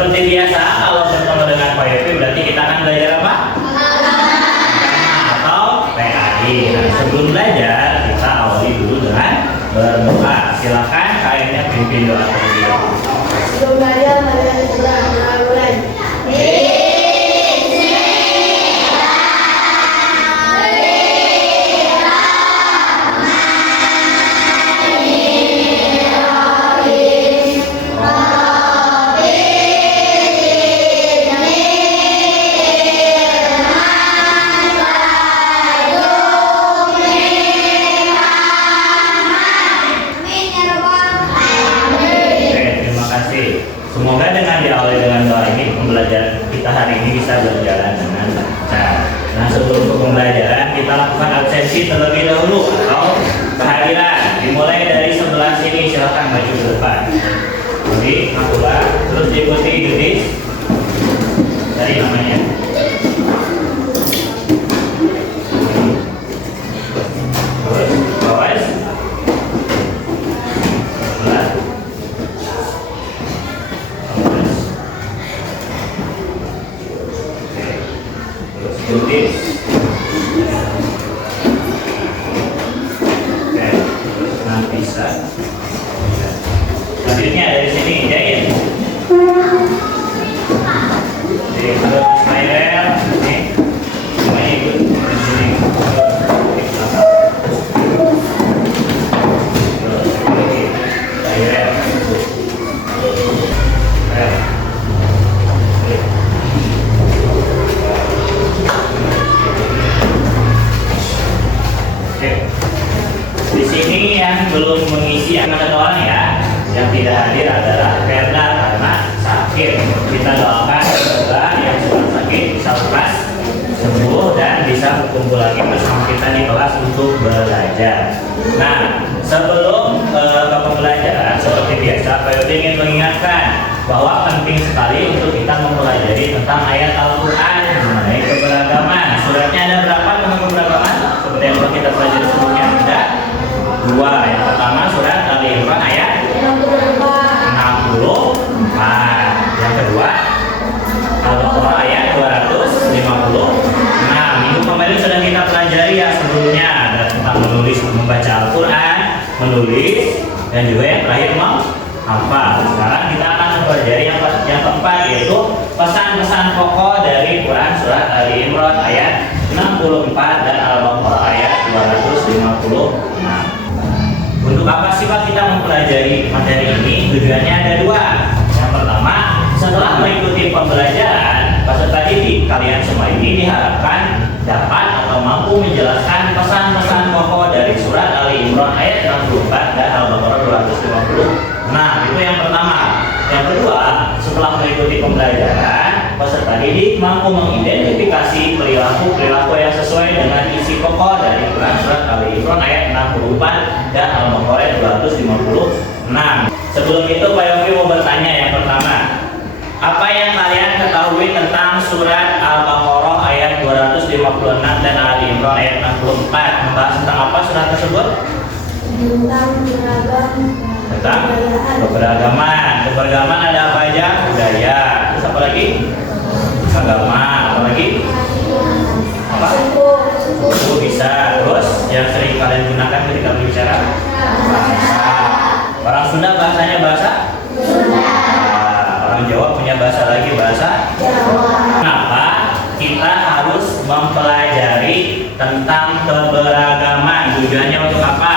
Seperti biasa, kalau bertemu dengan Pak Yopi berarti kita akan belajar apa? Atau PAI. Nah, sebelum belajar, kita awali dulu dengan berdoa. Silakan kayaknya pimpin doa terlebih dahulu. Sebelum belajar, mari kita mulai. Semoga dengan diawali dengan doa ini, pembelajaran kita hari ini bisa berjalan dengan lancar. Nah, sebelum pembelajaran kita lakukan absensi terlebih dahulu atau kehadiran. Dimulai dari sebelah sini, silakan maju ke depan. Jadi, akulah, terus diikuti Yudis. Dari namanya. Terus, Bawas. Yudis. Oke, terus Nafisa. Selanjutnya dari sini Jain. Jadi terus Ismail, ini semuanya ikut dari sini. Terus lagi Jain. Di sini yang belum mengisi angkatan doa ya, yang tidak hadir adalah Ferda karena sakit. Kita doakan semoga yang sedang sakit bisa lepas, sembuh dan bisa berkumpul lagi bersama kita di kelas untuk belajar. Nah, sebelum ke pembelajaran seperti biasa, Pak Yudi ingin mengingatkan bahwa penting sekali untuk kita mempelajari tentang ayat Al-Quran mengenai keberagaman. Suratnya ada berapa tentang keberagaman? Seperti yang telah kita pelajari sebelumnya, ada dua. Yang pertama surat Ali Imran ayat 64. Yang kedua Al-Baqarah ayat 250. Nah, minggu kemarin sudah kita pelajari ya sebelumnya, ada tentang menulis, membaca Al-Quran, menulis, dan juga yang terakhir menghafal. Sekarang kita akan mempelajari yang keempat, yaitu pesan-pesan pokok dari Quran surat Ali Imran ayat 64 dan Al-Baqarah ayat 256. Untuk apa sih Pak kita mempelajari materi ini? Tujuannya ada dua. Yang pertama, setelah mengikuti pembelajaran peserta didik, kalian semua ini diharapkan dapat atau mampu menjelaskan pesan-pesan pokok dari surat Ali Imran ayat 64 dan Al-Baqarah 250. Nah, itu yang pertama. Yang kedua, setelah mengikuti pembelajaran, peserta didik mampu mengidentifikasi perilaku yang sesuai dengan isi pokok dari Quran surat Ali Imran ayat 64 dan Al-Baqarah 256. Sebelum itu Pak Yofi mau bertanya yang pertama, apa yang kalian ketahui tentang surat Al-Baqarah ayat 256 dan Ali Imran ayat 64? Membahas tentang apa surat tersebut? Tentang keberagaman. Keberagaman ada apa aja? Budaya. Terus apa lagi? Agama. Apa lagi? Apa? Suku bisa. Terus yang sering kalian gunakan ketika berbicara? Bahasa. Orang Sunda bahasanya bahasa? Orang Jawa punya bahasa lagi, bahasa Jawa. Kenapa kita harus mempelajari tentang keberagaman? Tujuannya untuk apa?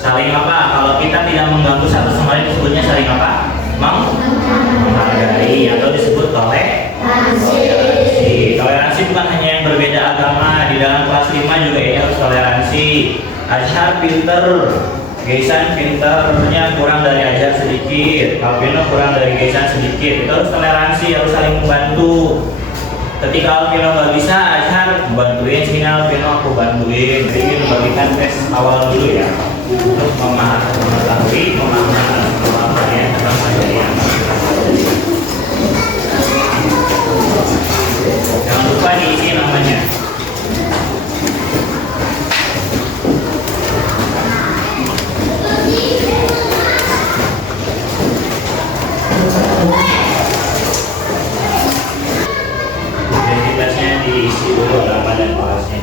Saling apa? Kalau kita tidak mengganggu satu sama lain disebutnya saling apa? Menghargai atau disebut toleransi. Toleransi bukan hanya yang berbeda agama. Di dalam kelas 5 juga ini harus toleransi. Azhar pinter, Gaisan pinternya kurang dari Azhar sedikit, Alvino kurang dari Gaisan sedikit. Itu harus toleransi, harus saling membantu. Ketika Alvino nggak bisa, Azhar bantuin, sini Alvino aku bantuin. Jadi ini membagikan tes awal dulu ya, untuk mengetahui pemahaman tentang materi yang jangan lupa diisi namanya. Identitasnya diisi dulu nama dan kelasnya.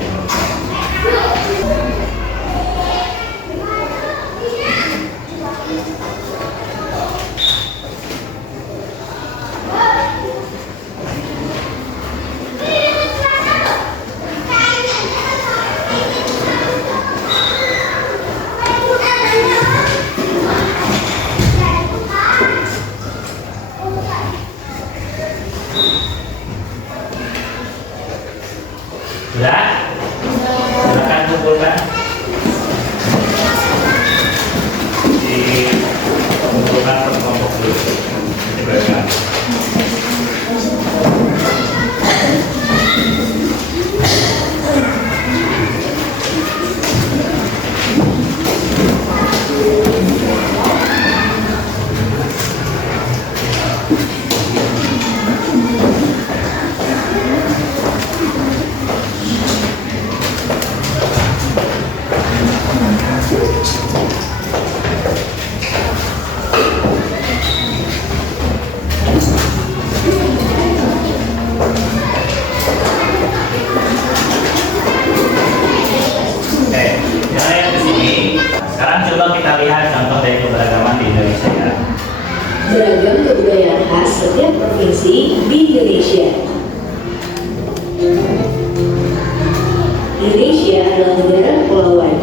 Sudah? Silakan kumpulkan. Dikumpulkan per kelompok dulu. Ini berapa? Sekarang coba kita lihat contoh dari keberagaman di Indonesia ya. Beragam kebudayaan khas setiap provinsi di Indonesia. Indonesia adalah negara kepulauan.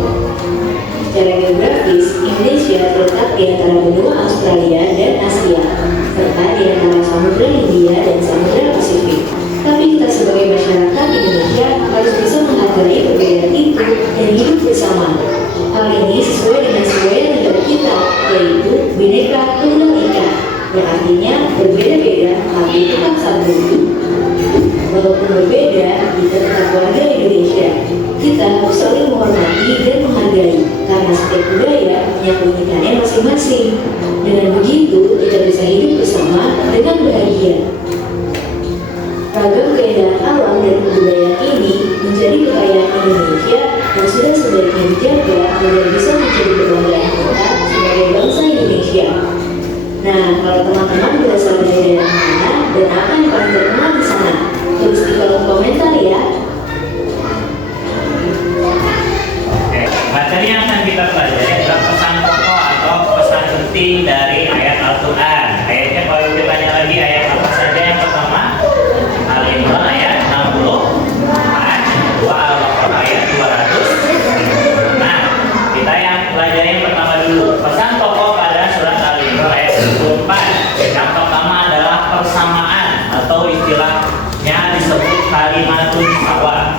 Secara geografis, Indonesia terletak di antara benua Australia dan Asia, serta di antara Samudra Hindia dan Samudra Pasifik. Tapi kita sebagai masyarakat Indonesia harus bisa menghargai perbedaan itu dan hidup bersama. Hal ini sesuai dengan selera negara kita, yaitu Bhinneka Tunggal Ika, yang artinya berbeda-beda tapi tetap satu. Walaupun berbeda, kita tetap warga Indonesia. Kita harus saling menghormati dan menghargai, karena setiap budaya punya keunikannya masing-masing. Dengan begitu, kita bisa hidup bersama dengan bahagia. Ragam keindahan alam dan kebudayaan ini menjadi kekayaan Indonesia yang sudah sebaiknya dijaga agar bisa menjadi kebanggaan kita sebagai bangsa Indonesia. Nah, kalau teman-teman berasal dari daerah mana dan apa yang paling terkenal di sana, tulis di kolom komentar ya. Oke, materi yang akan kita pelajari adalah pesan pokok atau pesan penting dari ayat Al-Quran. Ayatnya kalau kita tanya lagi ayat apa saja? Yang pertama Al-Imran ayat 64, kedua Al-Baqarah ayat 200. Nah, kita yang pelajari yang pertama dulu. Pesan pokok pada surat Al-Imran ayat 64. Yang pertama adalah persamaan atau istilahnya disebut kalimatun sawa.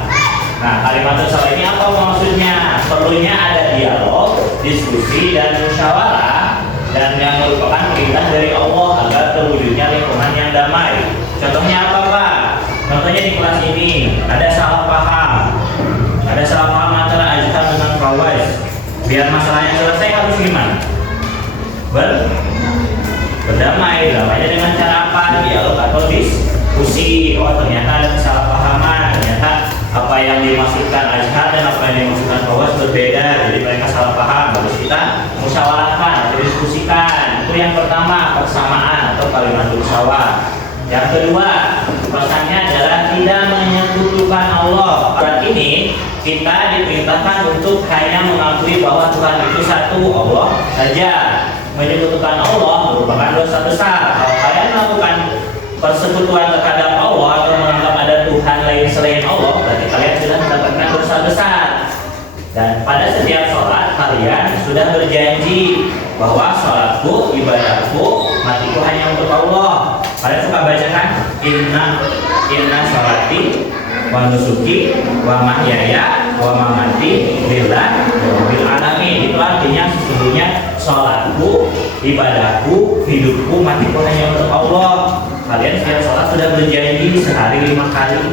Nah, kalimatun sawa ini apa maksudnya? Perlunya ada dialog, diskusi, dan musyawarah, dan yang merupakan perintah dari Allah agar terwujudnya lingkungan yang damai. Contohnya apa Pak? Contohnya di kelas ini ada salah paham antara Azhar dengan Fawaz. Biar masalahnya selesai harus gimana? Berdamai. Damainya dengan cara apa? Dialog atau diskusi. Oh ternyata ada kesalahpahaman. Ternyata apa yang dimaksudkan Azhar dan apa yang dimaksudkan Fawaz berbeda. Jadi mereka salah paham. Harus kita musyawarahkan atau diskusikan. Itu yang pertama, persamaan atau kalimatun sawa. Yang kedua, pesannya adalah tidak menyekutukan Allah. Saat ini kita diperintahkan untuk hanya mengakui bahwa Tuhan itu satu, Allah saja. Menyekutukan Allah merupakan dosa besar. Kalau kalian melakukan persekutuan terhadap Allah atau menganggap ada Tuhan lain selain Allah, berarti kalian sudah mendapatkan dosa besar. Dan pada setiap sholat kalian sudah berjanji bahwa sholatku, ibadahku, matiku hanya untuk Allah. Kalian suka baca kan? Inna sholati wa nusuki wa mahyaya wa mamati lillahi rabbil alamin. Itu artinya sesungguhnya sholatku, ibadahku, hidupku, matiku hanya untuk Allah. Kalian setiap sholat sudah berjanji sehari 5 kali.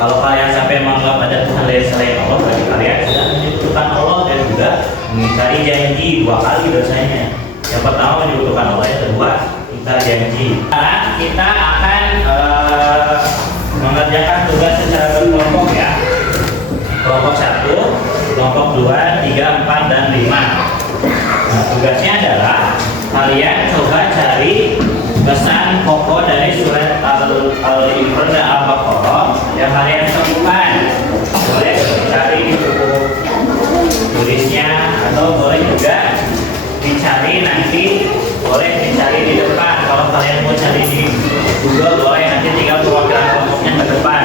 Kalau kalian sampai menganggap ada Tuhan lain selain Allah, berarti kalian sudah menyekutukan Allah dan juga mengingkari janji 2 kali dosanya. Yang pertama menyekutukan Allah, yang kedua ingkar janji. Sekarang kita akan mengerjakan tugas secara berkelompok ya. Kelompok 1, kelompok 2, 3, 4, dan 5. Nah, tugasnya adalah kalian coba cari tugas dari di Google boleh, nanti tinggal perwakilan kelompoknya ke depan.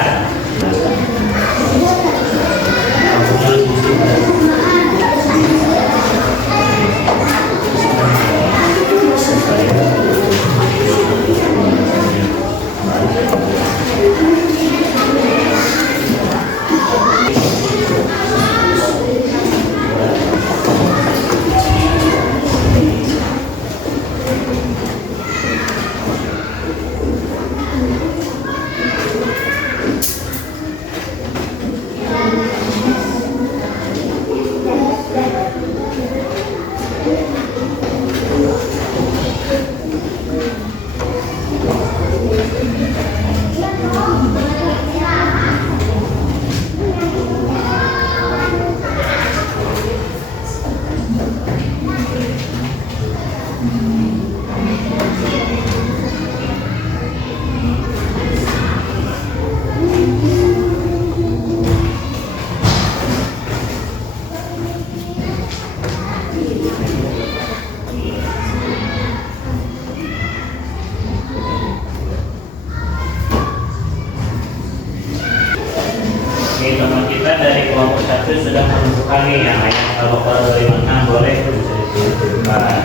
Oke, teman kita dari kelompok 1 sudah menentukan nih yang lain. Kalau dari mana boleh bisa ditentukan.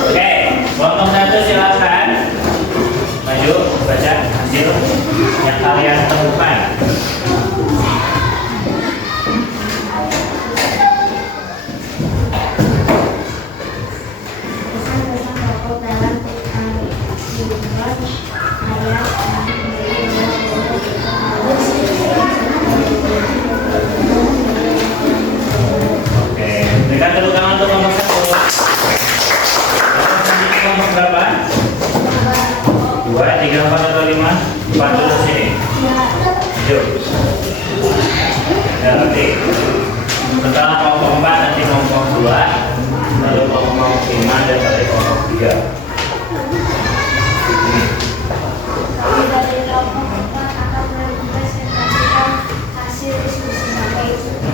Oke, kelompok 1 silakan maju baca hasil yang kalian temukan. Berikan tepuk tangan untuk kelompok 1. Kelompok berapa? 2, 3, 4, atau 5? 4 dulu sini. Yuk. Ya, nanti setelah kelompok 4 nanti kelompok 2, lalu kelompok 5 dan tadi kelompok 3. Kami dari kelompok 4 akan mempresentasikan hasil diskusi kami.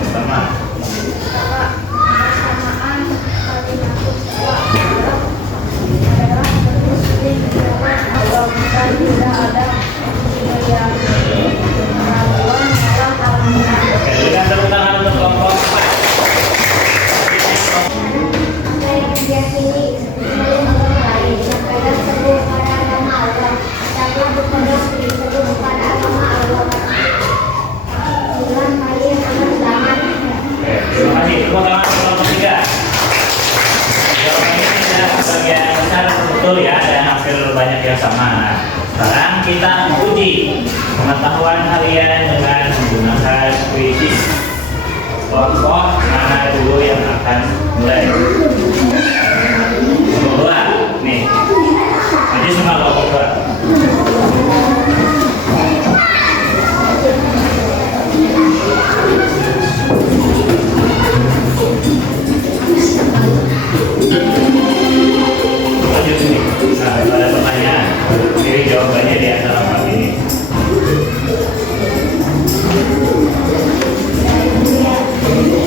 Sama. Persamaan kalimat bahwa adalah bermuslim dengan Allah bukan tidak ada yang keraguan dalam Al-Quran. Oke, berikan tepuk tangan untuk kelompok 4. Saya yang diyakini sebelum lain sampaikan seluruh kepada agama Allah, takut kepada sendiri seluruh kepada agama Allah. Bulan kalian akan selamat. Oke, terima kasih. Tepuk tangan untuk kelompok 3. Jawabannya tidak sebagian besar betul ya, dan hampir banyak yang sama. Nah, sekarang kita uji pengetahuan kalian dengan menggunakan kuisis. Kelompok mana dulu yang akan mulai? Kelompok 2. Nih. Nanti semua kelompok 2. Lanjut sini. Nah, ada pertanyaan. Pilih jawabannya di antara 4 ini.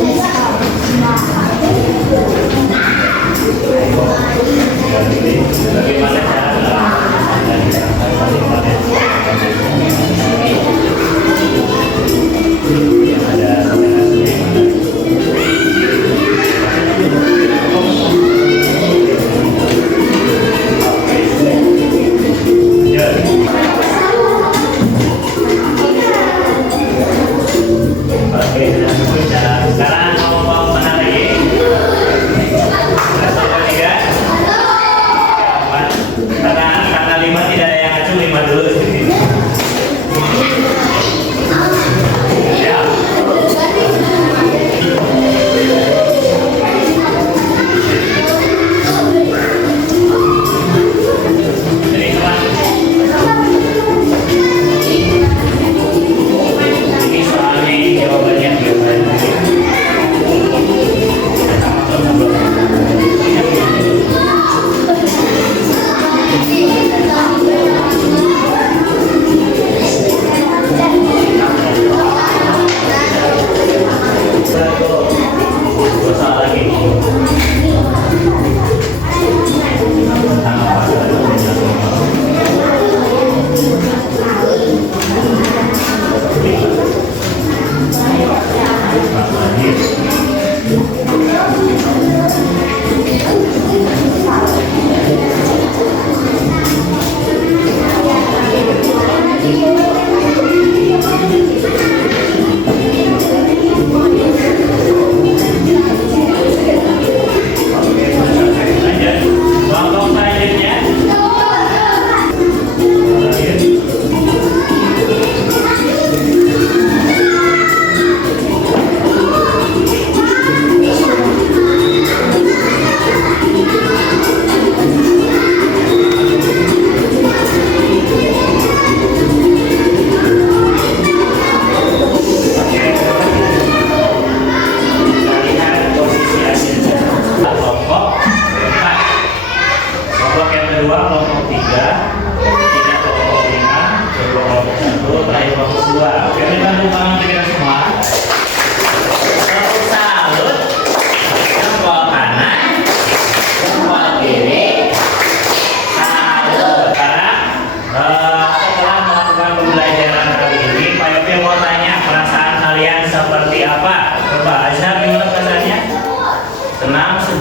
Saya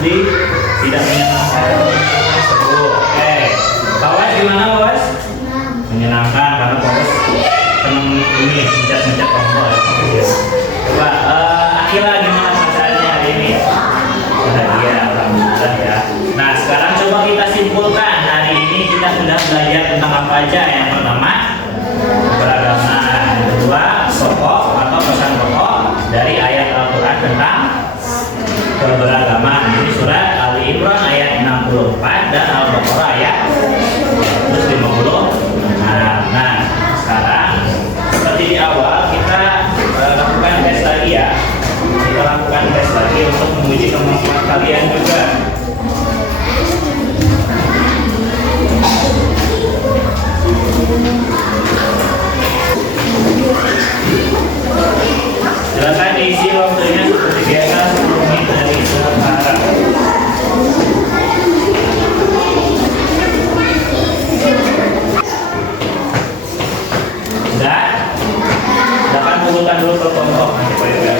sedih, tidak menyenangkan tersebut. Oke, Bawas gimana Bawas? Menyenangkan karena Bawas senang ini mencet tombol ya. Coba Akila gimana perasaannya hari ini? Bahagia, alhamdulillah ya. Nah sekarang coba kita simpulkan, hari ini kita sudah belajar tentang apa aja. Yang pertama keberagaman, yang kedua pokok atau pesan pokok dari ayat Al-Quran tentang keberagaman. Ini surat Ali Imran ayat 64 dan Al-Baqarah ayat 150. Nah sekarang seperti di awal kita lakukan tes lagi ya. Kita lakukan tes lagi untuk menguji kemampuan kalian juga. Silakan diisi waktunya seperti biasa 10 menit dari sekarang. Sudah? Silakan kumpulkan dulu ke kelompok nanti Pak Yoga.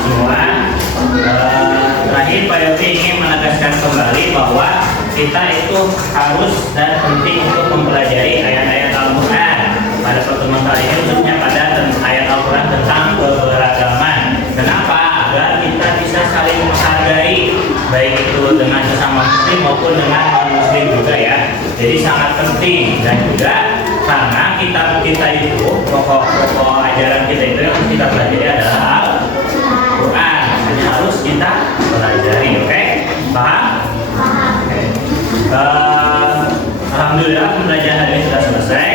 Semua terakhir Pak Yogi ingin menegaskan kembali bahwa kita itu harus dan penting untuk mempelajari ayat-ayat Al-Quran pada pertemuan kali ini, khususnya pada ayat Al-Quran tentang keberagaman. Kenapa? Agar kita bisa saling menghargai, baik itu dengan sesama muslim maupun dengan non-muslim juga ya. Jadi sangat penting, dan juga karena kita itu pokok-pokok ajaran kita itu yang kita pelajari adalah Al-Quran. Jadi harus kita pelajari, oke? Paham? Okay. Alhamdulillah pembelajaran ini sudah selesai.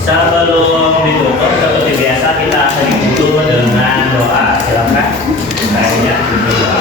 Sebelum ditutup seperti biasa kita akhiri dulu dengan doa. Silakan. Kayaknya doa.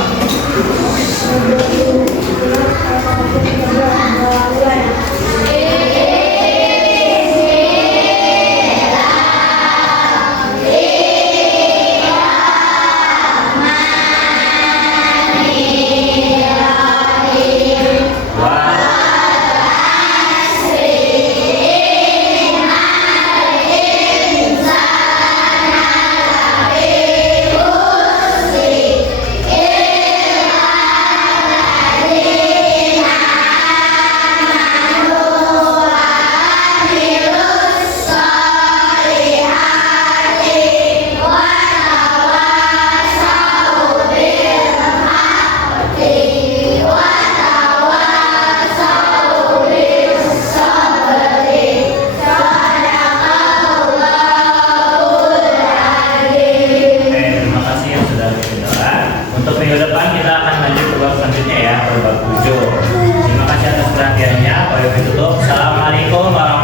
Untuk minggu depan kita akan lanjut ke bab selanjutnya ya, ke bab 7. Terima kasih atas perhatiannya. Pada tutup. Assalamualaikum warahmatullahi wabarakatuh.